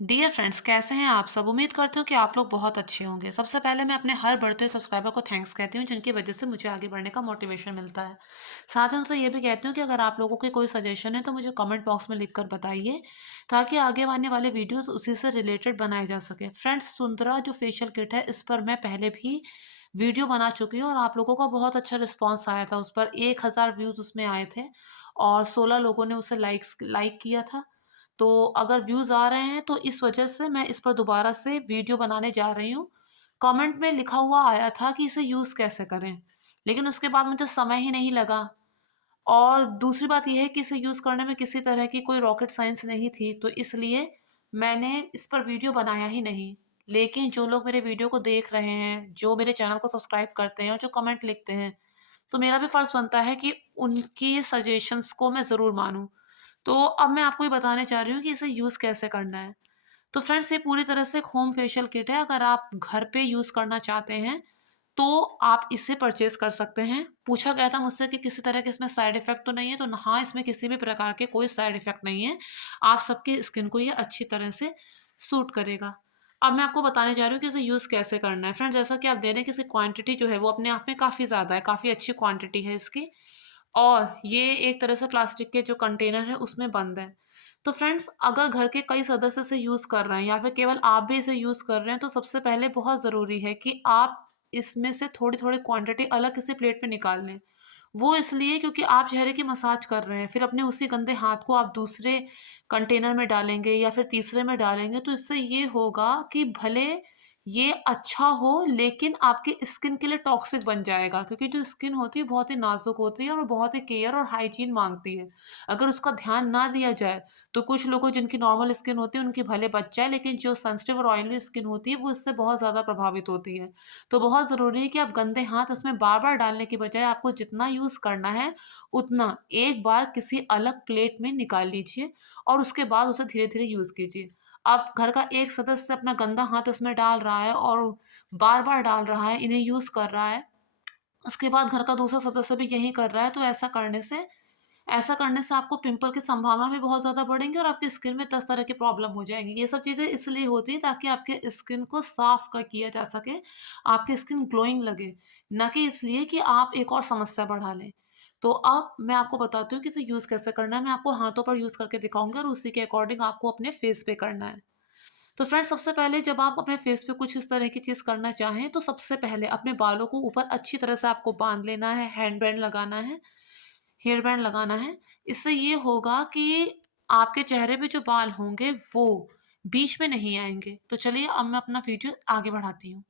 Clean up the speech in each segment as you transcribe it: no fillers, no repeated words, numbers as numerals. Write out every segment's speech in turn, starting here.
Dear friends, कैसे हैं आप सब? उम्मीद करती हूँ कि आप लोग बहुत अच्छे होंगे। सबसे पहले मैं अपने हर बढ़ते हुए सब्सक्राइबर को थैंक्स कहती हूँ, जिनकी वजह से मुझे आगे बढ़ने का मोटिवेशन मिलता है। साथ ही उनसे ये भी कहती हूँ कि अगर आप लोगों के कोई सजेशन है तो मुझे कमेंट बॉक्स में लिखकर बताइए, ताकि आगे आने वाले वीडियोस उसी से रिलेटेड बनाए जा सके। फ्रेंड्स, सुंदरा जो फेशियल किट है, इस पर मैं पहले भी वीडियो बना चुकी हूँ और आप लोगों का बहुत अच्छा रिस्पॉन्स आया था। उस पर 1000 व्यूज़ उसमें आए थे और 16 लोगों ने उसे लाइक किया था। तो अगर व्यूज़ आ रहे हैं तो इस वजह से मैं इस पर दोबारा से वीडियो बनाने जा रही हूँ। कमेंट में लिखा हुआ आया था कि इसे यूज़ कैसे करें? लेकिन उसके बाद मुझे समय ही नहीं लगा और दूसरी बात ये है कि इसे यूज़ करने में किसी तरह की कोई रॉकेट साइंस नहीं थी, तो इसलिए मैंने इस पर वीडियो बनाया ही नहीं। लेकिन जो लोग मेरे वीडियो को देख रहे हैं, जो मेरे चैनल को सब्सक्राइब करते हैं और जो कमेंट लिखते हैं, तो मेरा भी फ़र्ज़ बनता है कि उनकी सजेशंस को मैं ज़रूर मानूँ। तो अब मैं आपको ये बताने जा रही हूँ कि इसे यूज़ कैसे करना है। तो फ्रेंड्स, ये पूरी तरह से एक होम फेशियल किट है। अगर आप घर पे यूज़ करना चाहते हैं, तो आप इसे परचेज़ कर सकते हैं। पूछा गया था मुझसे कि किसी तरह के इसमें साइड इफ़ेक्ट तो नहीं है? तो हाँ, इसमें किसी भी प्रकार के कोई साइड इफ़ेक्ट नहीं है। आप सबकी स्किन को ये अच्छी तरह से सूट करेगा। अब मैं आपको बताने जा रही हूँ कि इसे यूज़ कैसे करना है। फ्रेंड्स, जैसा कि आप देख रहे हैं कि इसकी क्वांटिटी जो है वो अपने आप में काफ़ी ज़्यादा है, काफ़ी अच्छी क्वांटिटी है इसकी। और ये एक तरह से प्लास्टिक के जो कंटेनर है उसमें बंद है। तो फ्रेंड्स, अगर घर के कई सदस्य इसे यूज़ कर रहे हैं या फिर केवल आप भी इसे यूज़ कर रहे हैं, तो सबसे पहले बहुत ज़रूरी है कि आप इसमें से थोड़ी-थोड़ी क्वांटिटी अलग किसी प्लेट में निकाल लें। वो इसलिए क्योंकि आप चेहरे की मसाज कर रहे हैं, फिर अपने उसी गंदे हाथ को आप दूसरे कंटेनर में डालेंगे या फिर तीसरे में डालेंगे, तो इससे ये होगा कि भले ये अच्छा हो, लेकिन आपकी स्किन के लिए टॉक्सिक बन जाएगा, क्योंकि जो स्किन होती है बहुत ही नाज़ुक होती है और वो बहुत ही केयर और हाइजीन माँगती है। अगर उसका ध्यान ना दिया जाए, तो कुछ लोगों जिनकी नॉर्मल स्किन होती है उनकी भले बच जाए, लेकिन जो सेंसिटिव और ऑयली स्किन होती है वो इससे बहुत ज़्यादा प्रभावित होती है। तो बहुत ज़रूरी है कि आप गंदे हाथ उसमें बार-बार डालने की बजाय आपको जितना यूज़ करना है, उतना एक बार किसी अलग प्लेट में निकाल लीजिए और उसके बाद उसे धीरे-धीरे यूज़ कीजिए। अब घर का एक सदस्य अपना गंदा हाथ उसमें डाल रहा है और बार-बार डाल रहा है, इन्हें यूज़ कर रहा है, उसके बाद घर का दूसरा सदस्य भी यही कर रहा है, तो ऐसा करने से आपको पिंपल की संभावना भी बहुत ज़्यादा बढ़ेंगी और आपकी स्किन में 10 तरह की प्रॉब्लम हो जाएँगी। ये सब चीज़ें इसलिए होती हैं ताकि आपके स्किन को साफ़ क किया जा सके, आपकी स्किन ग्लोइंग लगे, ना कि इसलिए कि आप एक और समस्या बढ़ा लें। तो अब मैं आपको बताती हूँ कि इसे यूज़ कैसे करना है। मैं आपको हाथों पर यूज़ करके दिखाऊँगी और उसी के अकॉर्डिंग आपको अपने फेस पे करना है। तो फ्रेंड्स, सबसे पहले जब आप अपने फेस पे कुछ इस तरह की चीज़ करना चाहें, तो सबसे पहले अपने बालों को ऊपर अच्छी तरह से आपको बाँध लेना है, हैंड बैंड लगाना है, हेयर बैंड लगाना है। इससे ये होगा कि आपके चेहरे पे जो बाल होंगे वो बीच में नहीं आएँगे। तो चलिए अब मैं अपना वीडियो आगे बढ़ाती हूँ।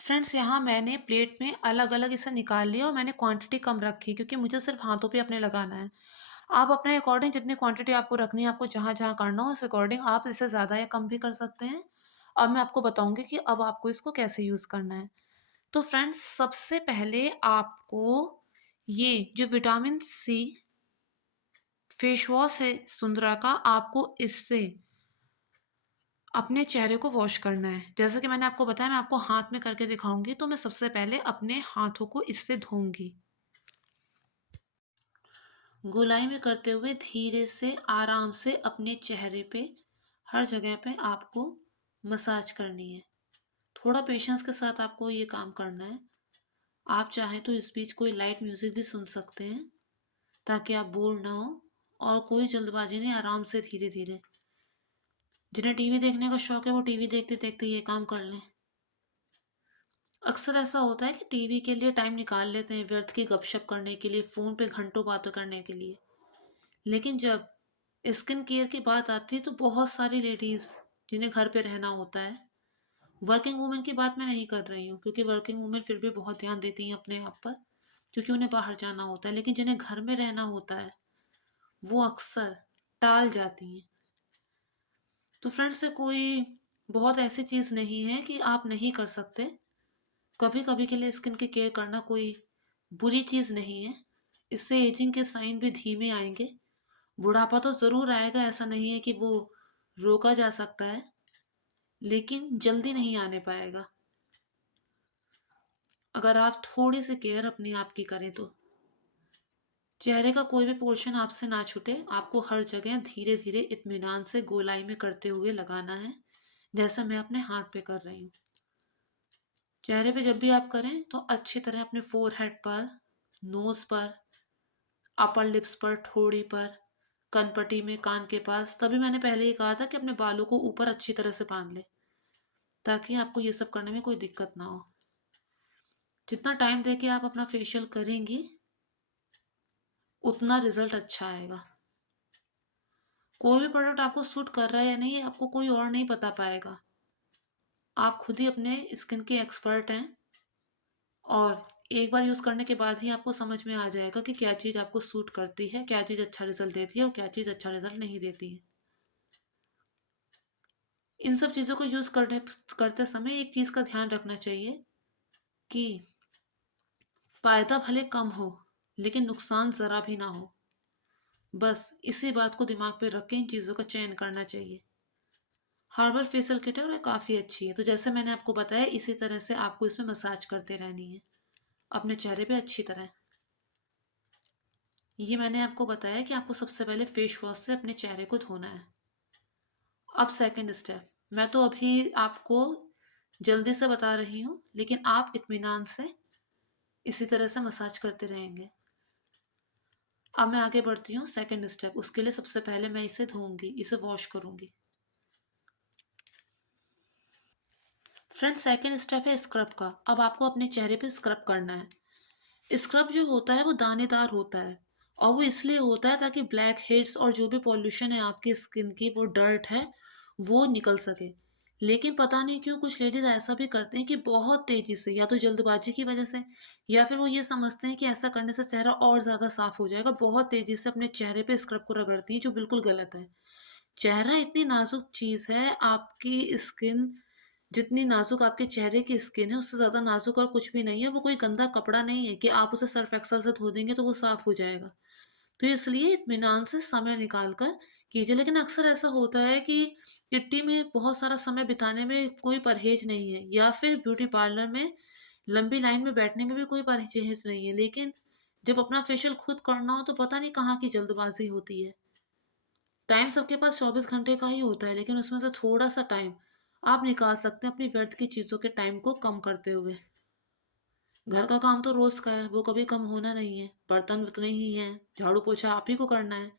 फ्रेंड्स, यहाँ मैंने प्लेट में अलग-अलग इसे निकाल लिया और मैंने क्वांटिटी कम रखी, क्योंकि मुझे सिर्फ़ हाथों पे अपने लगाना है। आप अपने अकॉर्डिंग जितनी क्वांटिटी आपको रखनी है, आपको जहाँ-जहाँ करना हो उस अकॉर्डिंग आप इसे ज़्यादा या कम भी कर सकते हैं। अब मैं आपको बताऊँगी कि अब आपको इसको कैसे यूज़ करना है। तो फ्रेंड्स, सबसे पहले आपको ये जो विटामिन सी फेस वॉश है सुंदरा का, आपको इससे अपने चेहरे को वॉश करना है। जैसा कि मैंने आपको बताया, मैं आपको हाथ में करके दिखाऊँगी, तो मैं सबसे पहले अपने हाथों को इससे धोऊँगी। गोलाई में करते हुए धीरे से, आराम से अपने चेहरे पे हर जगह पे आपको मसाज करनी है। थोड़ा पेशेंस के साथ आपको ये काम करना है। आप चाहें तो इस बीच कोई लाइट म्यूज़िक भी सुन सकते हैं, ताकि आप बोर ना हो, और कोई जल्दबाज़ी नहीं, आराम से धीरे-धीरे। जिन्हें टीवी देखने का शौक है वो टीवी देखते-देखते ये काम कर लें। अक्सर ऐसा होता है कि टीवी के लिए टाइम निकाल लेते हैं व्यर्थ की गपशप करने के लिए, फ़ोन पे घंटों बातें करने के लिए। लेकिन जब स्किन केयर की बात आती है तो बहुत सारी लेडीज़ जिन्हें घर पे रहना होता है, वर्किंग वुमन की बात मैं नहीं कर रही हूँ, क्योंकि वर्किंग वुमन फिर भी बहुत ध्यान देती हैं अपने आप पर, क्योंकि उन्हें बाहर जाना होता है। लेकिन जिन्हें घर में रहना होता है, वो अक्सर टाल जाती हैं। तो फ्रेंड्स, से कोई बहुत ऐसी चीज़ नहीं है कि आप नहीं कर सकते। कभी-कभी के लिए स्किन की केयर करना कोई बुरी चीज़ नहीं है। इससे एजिंग के साइन भी धीमे आएँगे। बुढ़ापा तो ज़रूर आएगा, ऐसा नहीं है कि वो रोका जा सकता है, लेकिन जल्दी नहीं आने पाएगा, अगर आप थोड़ी-सी केयर अपने आप की करें तो। चेहरे का कोई भी पोर्शन आपसे ना छूटे, आपको हर जगह धीरे-धीरे इत्मीनान से गोलाई में करते हुए लगाना है, जैसा मैं अपने हाथ पे कर रही हूँ। चेहरे पे जब भी आप करें तो अच्छी तरह अपने फ़ोरहेड पर, नोज़ पर, अपर लिप्स पर, ठोड़ी पर, कनपट्टी में, कान के पास, तभी मैंने पहले ही कहा था कि अपने बालों को ऊपर अच्छी तरह से बाँध लें, ताकि आपको ये सब करने में कोई दिक्कत ना हो। जितना टाइम देके आप अपना फेशियल करेंगी, उतना रिज़ल्ट अच्छा आएगा। कोई भी प्रोडक्ट आपको सूट कर रहा है या नहीं, आपको कोई और नहीं बता पाएगा। आप खुद ही अपने स्किन के एक्सपर्ट हैं और एक बार यूज़ करने के बाद ही आपको समझ में आ जाएगा कि क्या चीज़ आपको सूट करती है, क्या चीज़ अच्छा रिज़ल्ट देती है और क्या चीज़ अच्छा रिज़ल्ट नहीं देती है। इन सब चीज़ों को यूज़ करने करते समय एक चीज़ का ध्यान रखना चाहिए कि फ़ायदा भले कम हो, लेकिन नुकसान ज़रा भी ना हो। बस इसी बात को दिमाग पे रख के इन चीज़ों का चयन करना चाहिए। हर्बल फेशियल किट है और ये काफ़ी अच्छी है। तो जैसे मैंने आपको बताया इसी तरह से आपको इसमें मसाज करते रहनी है, अपने चेहरे पे अच्छी तरह। ये मैंने आपको बताया कि आपको सबसे पहले फेस वॉश से अपने चेहरे को धोना है। अब सेकंड स्टेप, मैं तो अभी आपको जल्दी से बता रही हूँ, लेकिन आप इत्मीनान से इसी तरह से मसाज करते रहेंगे। अब मैं आगे बढ़ती हूँ सेकंड स्टेप, उसके लिए सबसे पहले मैं इसे धोऊंगी, इसे वॉश करूंगी। फ्रेंड, सेकंड स्टेप है स्क्रब का। अब आपको अपने चेहरे पे स्क्रब करना है। स्क्रब जो होता है वो दानेदार होता है और वो इसलिए होता है ताकि ब्लैक हेड्स और जो भी पॉल्यूशन है आपकी स्किन की, वो डर्ट है, वो निकल सके। लेकिन पता नहीं क्यों कुछ लेडीज ऐसा भी करते हैं कि बहुत तेजी से, या तो जल्दबाजी की वजह से या फिर वो ये समझते हैं कि ऐसा करने से चेहरा और ज्यादा साफ हो जाएगा, बहुत तेजी से अपने चेहरे पे स्क्रब को रगड़ती हैं, जो बिल्कुल गलत है। चेहरा इतनी नाजुक चीज है, आपकी स्किन जितनी नाजुक आपके चेहरे की स्किन है, उससे ज़्यादा नाजुक और कुछ भी नहीं है। वो कोई गंदा कपड़ा नहीं है कि आप उसे सर्फ एक्सेल से धो देंगे तो वो साफ हो जाएगा। तो इसलिए इत्मीनान से समय निकाल कर कीजिए। लेकिन अक्सर ऐसा होता है कि किट्टी में बहुत सारा समय बिताने में कोई परहेज नहीं है, या फिर ब्यूटी पार्लर में लंबी लाइन में बैठने में भी कोई परहेज नहीं है। लेकिन जब अपना फेशियल खुद करना हो तो पता नहीं कहाँ की जल्दबाजी होती है। टाइम सबके पास 24 घंटे का ही होता है, लेकिन उसमें से थोड़ा-सा टाइम आप निकाल सकते हैं अपनी व्यर्थ की चीज़ों के टाइम को कम करते हुए। घर का काम तो रोज़ का है, वो कभी कम होना नहीं है। बर्तन उतने ही हैं, झाड़ू-पोछा आप ही को करना है,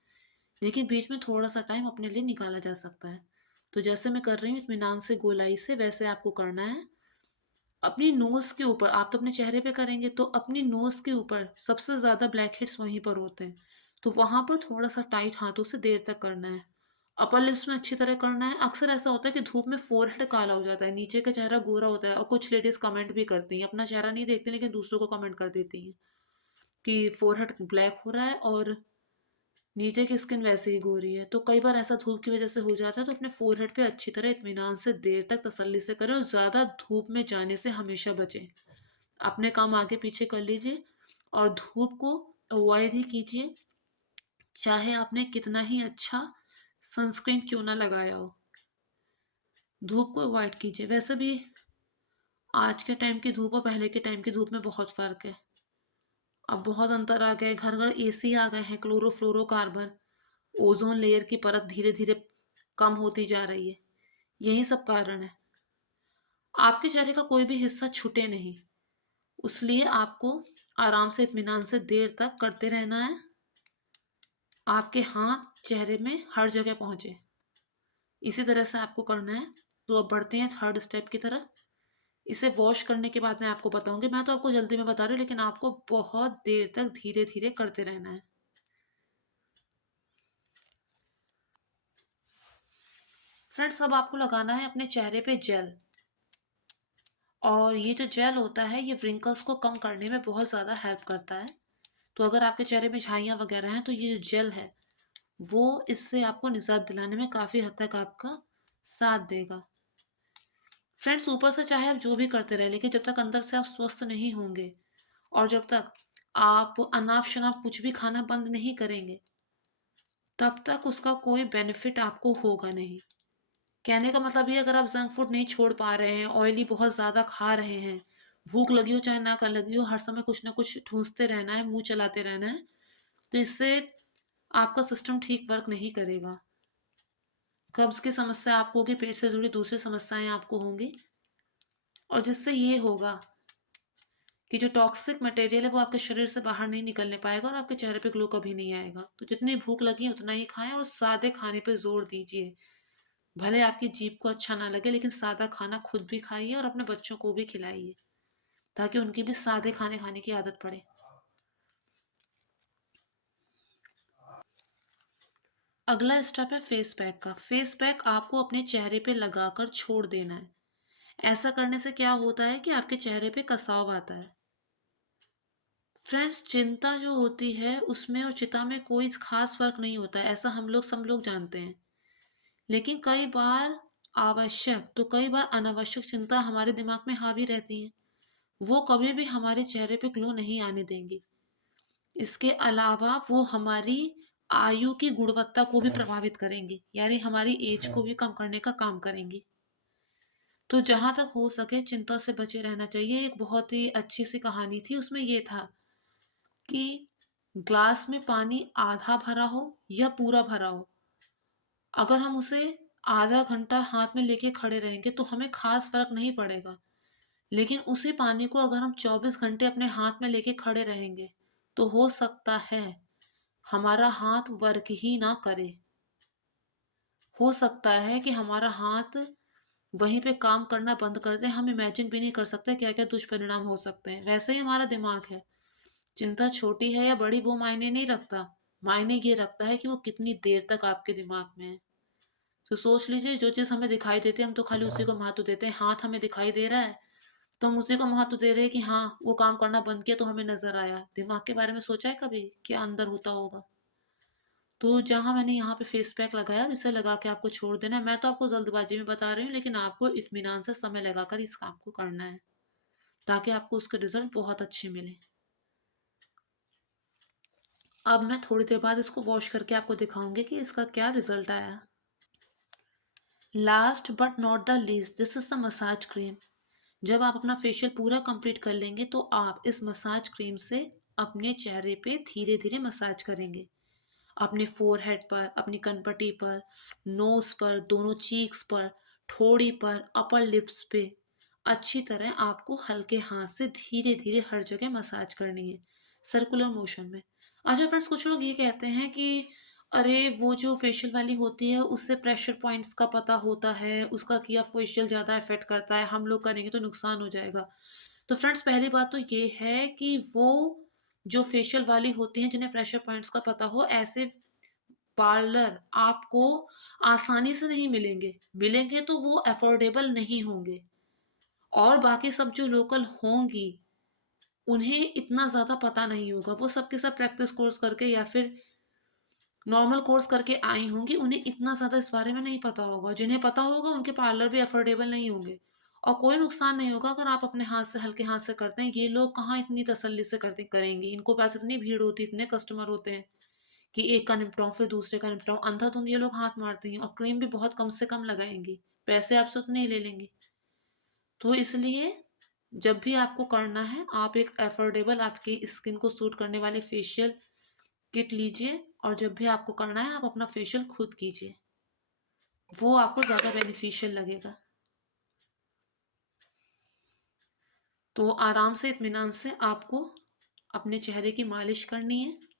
लेकिन बीच में थोड़ा-सा टाइम अपने लिए निकाला जा सकता है। तो जैसे मैं कर रही हूँ इत्मीनान से, गोलाई से, वैसे आपको करना है। अपनी नोज़ के ऊपर, आप तो अपने चेहरे पे करेंगे, तो अपनी नोज़ के ऊपर सबसे ज़्यादा ब्लैक हेड्स वहीं पर होते हैं। तो वहाँ पर थोड़ा-सा टाइट हाथों से देर तक करना है। अपर लिप्स में अच्छी तरह करना है। अक्सर ऐसा होता है कि धूप में फ़ोरहेड काला हो जाता है, नीचे का चेहरा गोरा होता है और कुछ लेडीज़ कमेंट भी करती हैं। अपना चेहरा नहीं देखती लेकिन दूसरों को कमेंट कर देती हैं कि फ़ोरहेड ब्लैक हो रहा है और नीचे की स्किन वैसे ही गोरी है। तो कई बार ऐसा धूप की वज़ह से हो जाता है, तो अपने फ़ोरहेड पे अच्छी तरह इत्मीनान से देर तक तसल्ली से करें और ज़्यादा धूप में जाने से हमेशा बचें। अपने काम आगे-पीछे कर लीजिए और धूप को अवॉइड ही कीजिए, चाहे आपने कितना ही अच्छा सनस्क्रीन क्यों ना लगाया हो। धूप को अवॉइड कीजिए। वैसे भी आज के टाइम की धूप और पहले के टाइम की धूप में बहुत फ़र्क है। अब बहुत अंतर आ गया है, घर-घर एसी आ गए हैं, क्लोरोफ्लोरोकार्बन, ओज़ोन लेयर की परत धीरे-धीरे कम होती जा रही है। यही सब कारण है। आपके चेहरे का कोई भी हिस्सा छूटे नहीं, इसलिए आपको आराम से इत्मीनान से देर तक करते रहना है। आपके हाथ चेहरे में हर जगह पहुँचे। इसी तरह से आपको करना है। तो अब बढ़ते हैं थर्ड स्टेप की तरफ। इसे वॉश करने के बाद मैं आपको बताऊँगी। मैं तो आपको जल्दी में बता रही हूँ, लेकिन आपको बहुत देर तक धीरे-धीरे करते रहना है। फ्रेंड्स, अब आपको लगाना है अपने चेहरे पे जेल, और ये जो जेल होता है ये व्रिंकल्स को कम करने में बहुत ज़्यादा हेल्प करता है। तो अगर आपके चेहरे में झाइयाँ वगैरह हैं तो ये जो जेल है वो इससे आपको निजात दिलाने में काफ़ी हद तक आपका साथ देगा। फ्रेंड्स, ऊपर से चाहे आप जो भी करते रहे, लेकिन जब तक अंदर से आप स्वस्थ नहीं होंगे और जब तक आप अनाप-शनाप कुछ भी खाना बंद नहीं करेंगे, तब तक उसका कोई बेनिफिट आपको होगा नहीं। कहने का मतलब ये, अगर आप जंक फूड नहीं छोड़ पा रहे हैं, ऑयली बहुत ज़्यादा खा रहे हैं, भूख लगी हो चाहे ना लगी हो, हर समय कुछ ना कुछ ठूँसते रहना है, मुँह चलाते रहना है, तो इससे आपका सिस्टम ठीक वर्क नहीं करेगा। कब्ज़ की समस्या आपको होगी, पेट से जुड़ी दूसरी समस्याएँ आपको होंगी, और जिससे ये होगा कि जो टॉक्सिक मटेरियल है वो आपके शरीर से बाहर नहीं निकलने पाएगा और आपके चेहरे पे ग्लो कभी नहीं आएगा। तो जितनी भूख लगी है उतना ही खाएँ और सादे खाने पे ज़ोर दीजिए। भले आपकी जीभ को अच्छा ना लगे, लेकिन सादा खाना खुद भी खाइए और अपने बच्चों को भी खिलाइए, ताकि उनकी भी सादे खाने खाने की आदत पड़े। अगला स्टेप है फेस पैक का। फेस पैक आपको अपने चेहरे पे लगाकर छोड़ देना है। ऐसा करने से क्या होता है कि आपके चेहरे पे कसाव आता है। फ्रेंड्स, चिंता जो होती है उसमें और चिता में कोई खास फर्क नहीं होता है, ऐसा हम लोग सब लोग जानते हैं। लेकिन कई बार आवश्यक तो कई बार अनावश्यक चिंता हमारे दिमाग में हावी रहती है। वो कभी भी हमारे चेहरे पे ग्लो नहीं आने देंगी। इसके अलावा वो हमारी आयु की गुणवत्ता को भी प्रभावित करेंगी, यानी हमारी एज को भी कम करने का काम करेंगी। तो जहाँ तक हो सके चिंता से बचे रहना चाहिए। एक बहुत ही अच्छी सी कहानी थी, उसमें ये था कि ग्लास में पानी आधा भरा हो या पूरा भरा हो, अगर हम उसे आधा घंटा हाथ में लेके खड़े रहेंगे तो हमें खास फर्क नहीं पड़ेगा। लेकिन उसी पानी को अगर हम 24 घंटे अपने हाथ में लेके खड़े रहेंगे तो हो सकता है हमारा हाथ वर्क ही ना करे। हो सकता है कि हमारा हाथ वहीं पे काम करना बंद कर दे। हम इमेजिन भी नहीं कर सकते क्या क्या दुष्परिणाम हो सकते हैं। वैसे ही हमारा दिमाग है, चिंता छोटी है या बड़ी वो मायने नहीं रखता। मायने ये रखता है कि वो कितनी देर तक आपके दिमाग में है। तो सोच लीजिए, जो चीज़ हमें दिखाई देती है हम तो खाली उसी को महत्व देते हैं। हाथ हमें दिखाई दे रहा है तो हम उसी को महत्व दे रहे हैं कि हाँ वो काम करना बंद किया तो हमें नजर आया। दिमाग के बारे में सोचा है कभी क्या अंदर होता होगा? तो जहाँ मैंने यहाँ पे फेस पैक लगाया और इसे लगा के आपको छोड़ देना है। मैं तो आपको जल्दबाजी में बता रही हूँ, लेकिन आपको इत्मीनान से समय लगाकर इस काम को करना है, ताकि आपको उसके रिजल्ट बहुत अच्छे मिले। अब मैं थोड़ी देर बाद इसको वॉश करके आपको दिखाऊंगी कि इसका क्या रिजल्ट आया। Last but not the least, this is the massage cream. जब आप अपना फेशियल पूरा कंप्लीट कर लेंगे तो आप इस मसाज क्रीम से अपने चेहरे पे धीरे धीरे मसाज करेंगे। अपने फोरहेड पर, अपनी कनपट्टी पर, नोज पर, दोनों चीक्स पर, ठोड़ी पर, अपर लिप्स पे अच्छी तरह आपको हल्के हाथ से धीरे धीरे हर जगह मसाज करनी है, सर्कुलर मोशन में। अच्छा फ्रेंड्स, कुछ लोग ये कहते हैं कि अरे वो जो फेशियल वाली होती है उससे प्रेशर पॉइंट्स का पता होता है, उसका किया फेशियल ज़्यादा इफेक्ट करता है, हम लोग करेंगे तो नुकसान हो जाएगा। तो फ्रेंड्स, पहली बात तो ये है कि वो जो फेशियल वाली होती हैं जिन्हें प्रेशर पॉइंट्स का पता हो, ऐसे पार्लर आपको आसानी से नहीं मिलेंगे। मिलेंगे तो वो अफोर्डेबल नहीं होंगे। और बाकी सब जो लोकल होंगी, उन्हें इतना ज़्यादा पता नहीं होगा। वो सब के सब प्रैक्टिस कोर्स करके या फिर नॉर्मल कोर्स करके आई होंगी, उन्हें इतना ज़्यादा इस बारे में नहीं पता होगा। जिन्हें पता होगा उनके पार्लर भी अफोर्डेबल नहीं होंगे। और कोई नुकसान नहीं होगा अगर आप अपने हाथ से, हल्के हाथ से करते हैं। ये लोग कहाँ इतनी तसल्ली से करते करेंगे, इनको पास इतनी भीड़ होती है, इतने कस्टमर होते हैं कि एक का निपटाऊँ फिर दूसरे का निपटाऊँ। अंधाधुंध ये लोग हाथ मारती हैं और क्रीम भी बहुत कम से कम लगाएँगी। पैसे आपसे उतने ही ले लेंगी। तो इसलिए जब भी आपको करना है, आप एक अफोर्डेबल आपकी स्किन को सूट करने वाली फेशियल किट लीजिए, और जब भी आपको करना है आप अपना फेशियल खुद कीजिए। वो आपको ज़्यादा बेनिफिशियल लगेगा। तो आराम से, इत्मीनान से आपको अपने चेहरे की मालिश करनी है।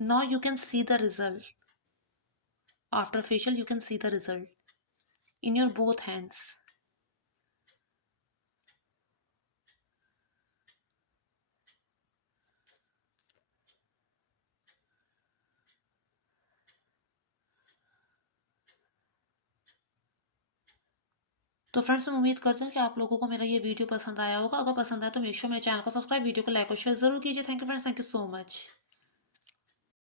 Now you can see the result. After facial, you can see the result in your both hands. तो फ्रेंड्स, मैं उम्मीद करती हूँ कि आप लोगों को मेरा ये वीडियो पसंद आया होगा। अगर पसंद आया तो मेक श्योर मेरे चैनल को सब्सक्राइब, वीडियो को लाइक और शेयर जरूर कीजिए। Thank you friends, thank you so much.